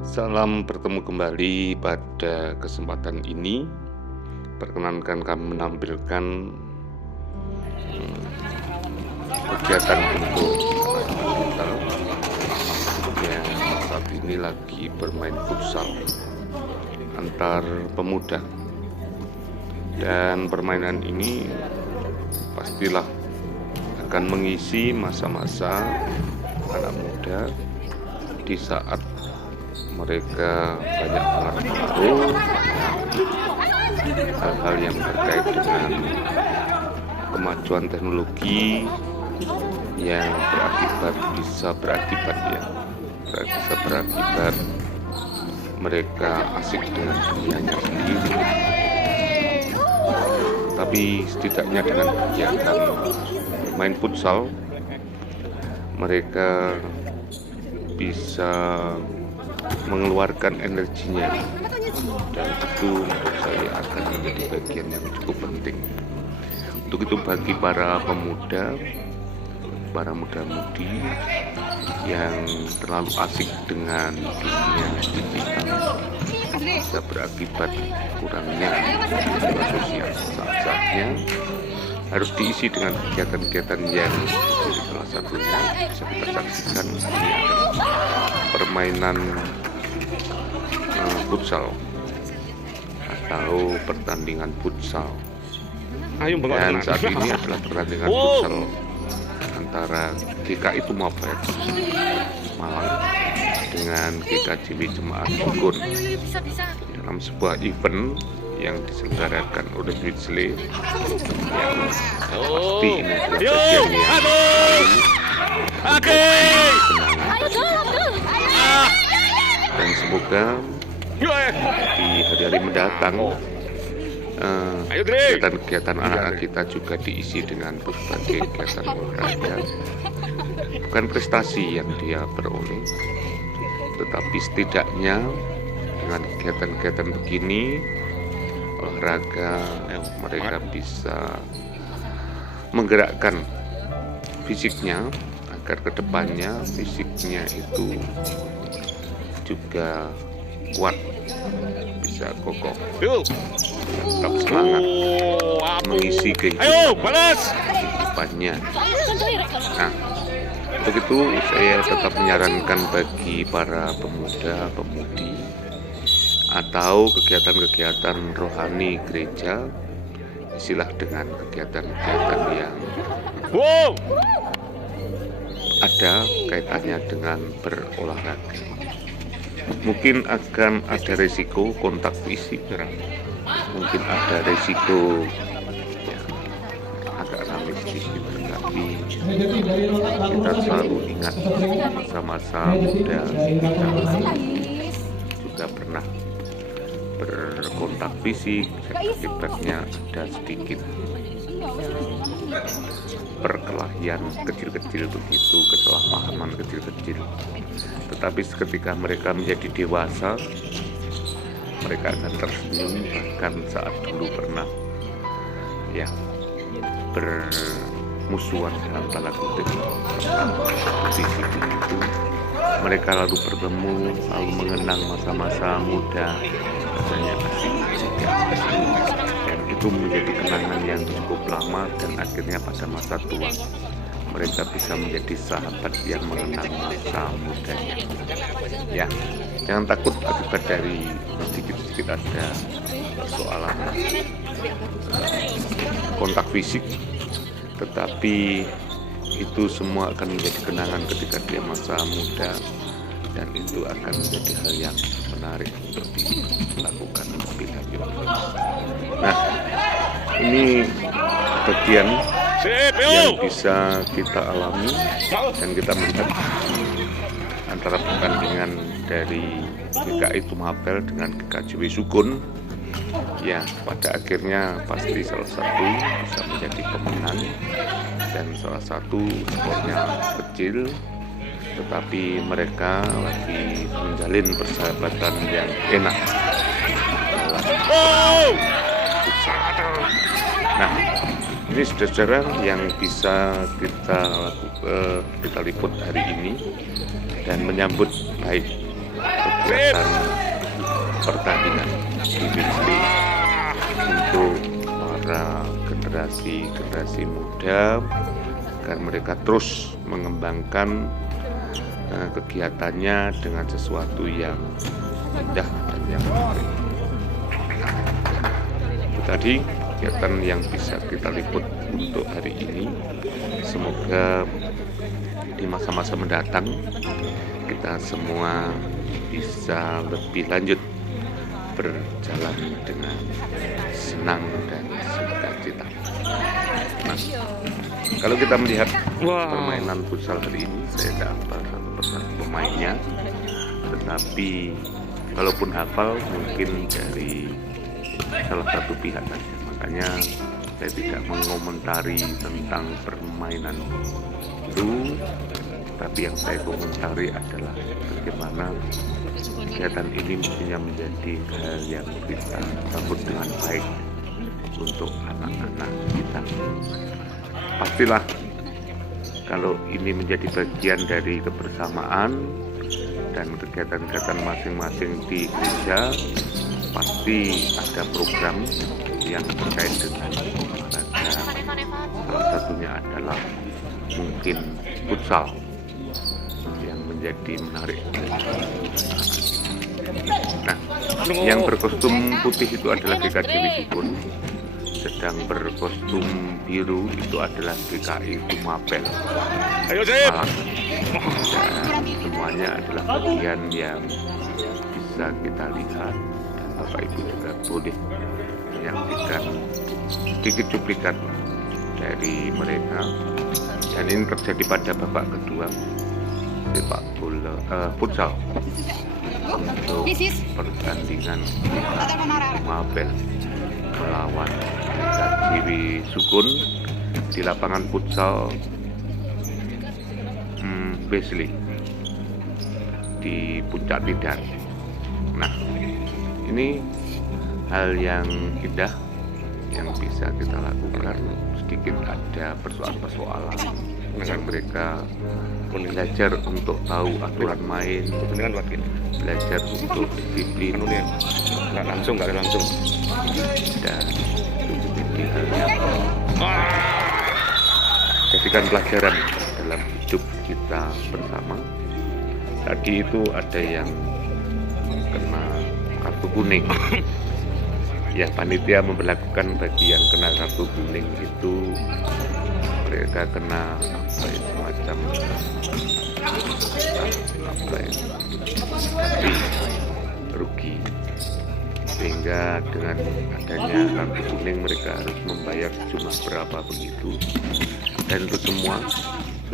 Salam bertemu kembali pada kesempatan ini. Perkenankan kami menampilkan kegiatan untuk kita yang saat ini lagi bermain futsal antar pemuda. Dan permainan ini pastilah akan mengisi masa-masa anak muda di saat mereka banyak pengaruh hal-hal yang terkait dengan kemajuan teknologi yang bisa berakibat mereka asik dengan dunianya sendiri. Tapi setidaknya dengan kegiatan main futsal mereka bisa mengeluarkan energinya, dan itu menurut saya akan menjadi bagian yang cukup penting. Untuk itu bagi para pemuda, para muda-mudi yang terlalu asik dengan dunia digital bisa berakibat kurangnya sosial. Saat-saatnya harus diisi dengan kegiatan-kegiatan yang jadi salah satunya bisa kita saksikan ini permainan futsal atau pertandingan futsal. Dan saat ini adalah pertandingan futsal antara GKI Tumapel Malang dengan GKJW Jemaat Bogor dalam sebuah event yang diselenggarakan oleh Wisle, yang pasti ini adalah bagian yang dan semoga di hari-hari mendatang kegiatan-kegiatan anak-anak kita juga diisi dengan berbagai kegiatan olahraga. Bukan prestasi yang dia peroleh, tetapi setidaknya dengan kegiatan-kegiatan begini olahraga mereka bisa menggerakkan fisiknya agar kedepannya fisiknya itu juga kuat, bisa kokoh, tetap semangat mengisi kehidupannya. Nah, untuk itu saya tetap menyarankan bagi para pemuda-pemudi atau kegiatan-kegiatan rohani gereja, isilah dengan kegiatan-kegiatan yang ada kaitannya dengan berolahraga. Mungkin akan ada resiko kontak fisik, mungkin ada resiko agak ramai sedikit, tetapi kita selalu ingat masa-masa muda kita juga pernah berkontak fisik, akibatnya ada sedikit perkelahian kecil-kecil begitu, kesalahpahaman kecil-kecil. Tetapi ketika mereka menjadi dewasa, mereka akan tersenyum. Bahkan saat dulu pernah bermusuhan dalam tanda kutip fisik itu, mereka lalu bertemu, lalu mengenang masa-masa muda, rasanya asik dan itu menjadi kenangan yang cukup lama, dan akhirnya pada masa tua mereka bisa menjadi sahabat yang mengenang masa mudanya. Ya, jangan takut akibat dari sedikit-sedikit ada persoalan kontak fisik, tetapi itu semua akan menjadi kenangan ketika dia masa muda, dan itu akan menjadi hal yang menarik untuk dilakukan lebih lanjut. Nah, ini bagian yang bisa kita alami dan kita melihat antara pertandingan dari GKI Tumapel dengan GKJW Sukun. Ya, pada akhirnya pasti salah satu bisa menjadi pemenang, dan salah satu skornya kecil, tetapi mereka lagi menjalin persahabatan yang enak. Nah, ini saudara yang bisa kita liput hari ini dan menyambut baik kegiatan pertandingan di Beasley untuk para generasi muda agar mereka terus mengembangkan kegiatannya dengan sesuatu yang indah dan yang menarik. Itu tadi kegiatan yang bisa kita liput untuk hari ini. Semoga di masa-masa mendatang kita semua bisa lebih lanjut berjalan dengan senang dan sukacita. Nah, kalau kita melihat permainan futsal hari ini, saya tidak hafal satu persatu pemainnya, tetapi kalaupun hafal mungkin dari salah satu pihak saja. Makanya saya tidak mengomentari tentang permainan itu, tapi yang saya komentari adalah bagaimana kegiatan ini mestinya menjadi hal yang kita sambut dengan baik untuk anak-anak kita. Pastilah kalau ini menjadi bagian dari kebersamaan dan kegiatan-kegiatan masing-masing di gereja, pasti ada program yang terkait dengan olahraga. Salah satunya adalah mungkin futsal yang menjadi menarik. Nah, yang berkostum putih itu adalah GKJ Sukun, sedang berkostum biru itu adalah GKI Tumapel Malang. Dan semuanya adalah bagian yang bisa kita lihat, dan Bapak Ibu juga boleh menyaksikan sedikit cuplikan dari mereka. Dan ini terjadi pada babak kedua sepak bola futsal untuk pertandingan Mabel melawan GKJ Sukun di lapangan futsal Beasley di Puncak Tidar. Nah, ini hal yang indah yang bisa kita lakukan. Sedikit ada persoalan-persoalan yang mereka belajar untuk tahu aturan main, belajar untuk disiplin, nggak langsung dan itu menjadi hal yang jadikan pelajaran dalam hidup kita bersama. Tadi itu ada yang kena kartu kuning. Ya, panitia memperlakukan bagi yang kena kartu kuning itu mereka kena semacam rugi, sehingga dengan adanya kartu kuning mereka harus membayar jumlah berapa begitu, dan itu semua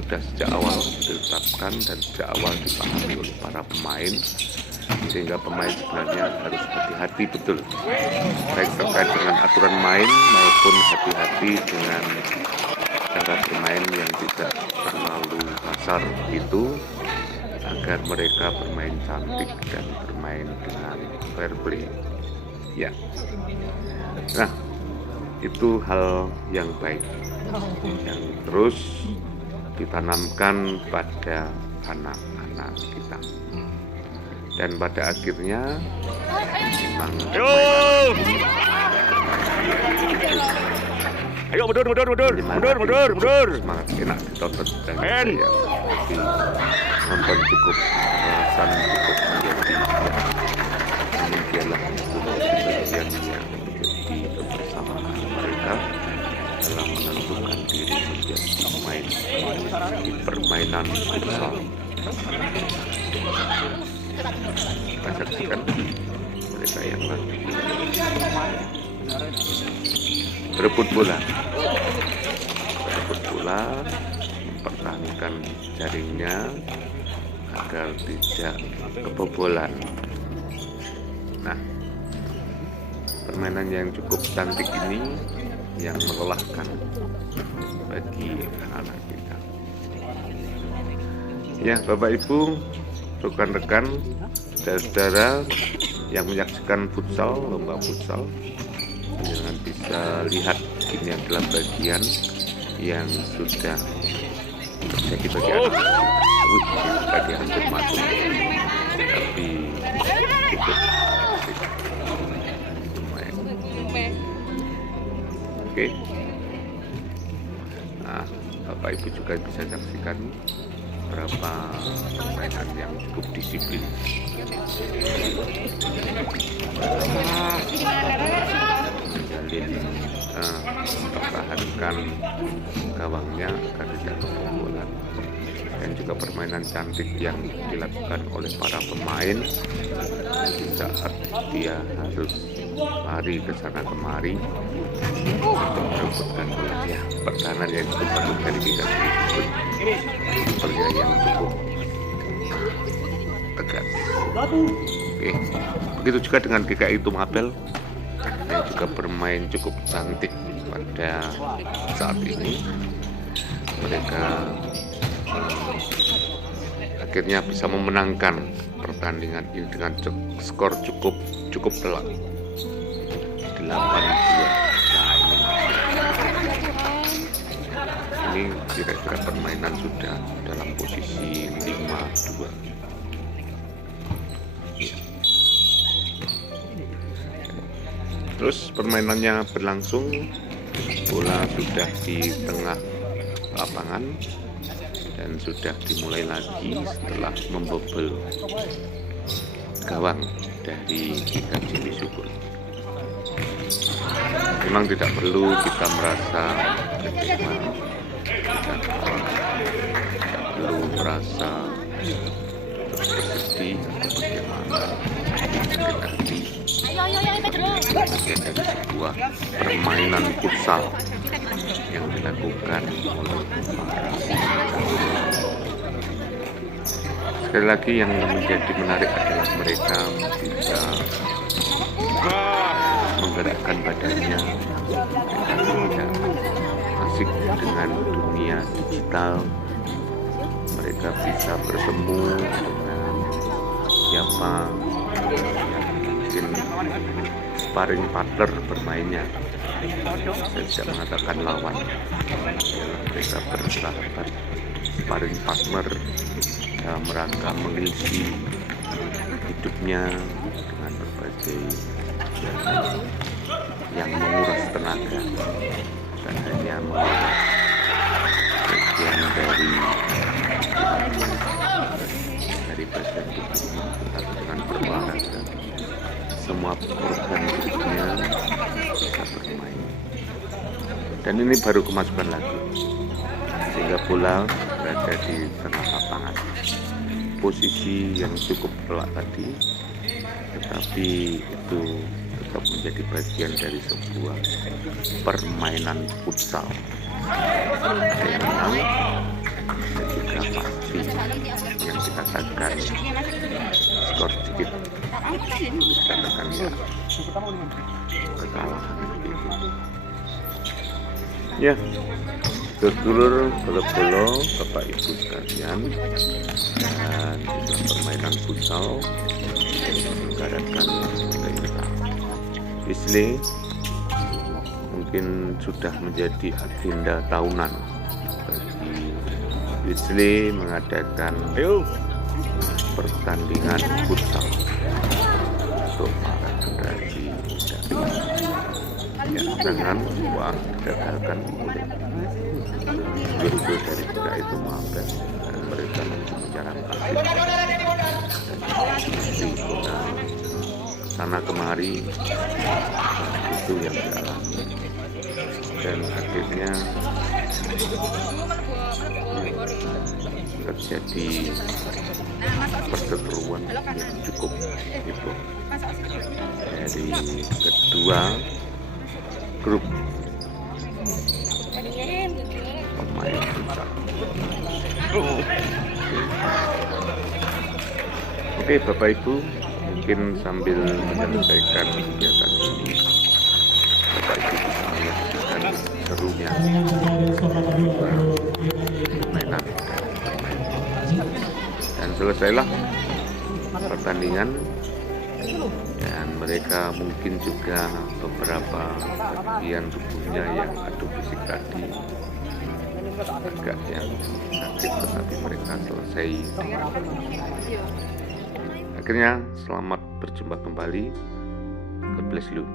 sudah sejak awal ditetapkan dan sejak awal dipahami oleh para pemain, sehingga pemain sebenarnya harus hati-hati betul baik terkait dengan aturan main maupun hati-hati dengan cara bermain yang tidak terlalu kasar itu, agar mereka bermain cantik dan bermain dengan fair play. Ya, nah itu hal yang baik yang terus ditanamkan pada anak-anak kita, dan pada akhirnya memang ayo mundur semangat enak ditonton, dan saya pasti nonton cukup alasan cukup menjadi demikianlah itu bagian yang menjadi kebersamaan mereka dalam menentukan diri menjadi pemain di permainan futsal. Kita saksikan mereka yang nanti berebut bola, mempertahankan jaringnya agar tidak kebobolan. Nah, permainan yang cukup cantik ini yang melelahkan bagi anak-anak kita. Ya, Bapak Ibu, rekan-rekan, saudara-saudara yang menyaksikan futsal, lomba futsal, jangan bisa lihat ini adalah bagian yang sudah terjadi bagi anak. Tadi hampir masuk, tapi cukup asik. Lumayan. Oke. Nah, Bapak Ibu juga bisa saksikan beberapa permainan yang cukup disiplin. Menjalin mempertahankan gawangnya agar tidak kebobolan, dan juga permainan cantik yang dilakukan oleh para pemain di saat dia harus lari ke sana kemari untuk merebutkan bola. Pertahanan yang cukup bagus dari tidak disebut kerja yang cukup tegas. Oke, begitu juga dengan GKI Tumapel yang juga bermain cukup cantik pada saat ini. Mereka akhirnya bisa memenangkan pertandingan ini dengan skor cukup telak 8-2. Ini kira-kira permainan sudah dalam posisi 5-2. Terus permainannya berlangsung, bola sudah di tengah lapangan dan sudah dimulai lagi setelah membobol gawang dari GKI Cibisukun. Memang tidak perlu kita merasa kecewa, tidak perlu merasa bersedih atau bagaimana, tetapi bagian dari sebuah permainan futsal yang dilakukan oleh para. Sekali lagi yang menjadi menarik adalah mereka bisa menggerakkan badannya, mereka tidak asik dengan dunia digital, mereka bisa bertemu dengan siapa yang mungkin sparring partner bermainnya. Saya tidak mengatakan lawan, mereka bersahabat, sparring partner dalam rangka mengisi hidupnya dengan berbagai yang menguras tenaga, bukan hanya menguras bagian dari bagian tubuhnya, tetapi dengan berolahraga semua organ hidupnya bisa bermain. Dan ini baru kemasukan lagi, sehingga bola berada di tengah lapangan, posisi yang cukup telak tadi, tetapi itu tetap menjadi bagian dari sebuah permainan futsal. Yang menang dan juga pasti yang dikatakan skor sedikit dikatakan ya kekalahan gitu. Ya, dulur bolo-bolo Bapak Ibu sekalian, dan juga permainan futsal yang menggaratkan kita. Isli mungkin sudah menjadi agenda tahunan bagi Isli mengadakan pertandingan futsal untuk para generasi muda. Ya, jangan uang digagalkan oleh guru-guru dari GKI Tumapel, dan mereka langsung menjarah aktif dan kita kesana kemari, itu yang dialami, dan akhirnya terjadi perseteruan yang cukup heboh dari kedua grup pemain futsal. Oke, Bapak Ibu, mungkin sambil menyelesaikan kegiatan ini, Bapak Ibu bisa menyaksikan serunya permainan. Dan selesailah pertandingan, dan mereka mungkin juga beberapa bagian tubuhnya yang adu fisik tadi agak yang sakit, tetapi mereka selesai akhirnya selamat berjumpa kembali. God bless you.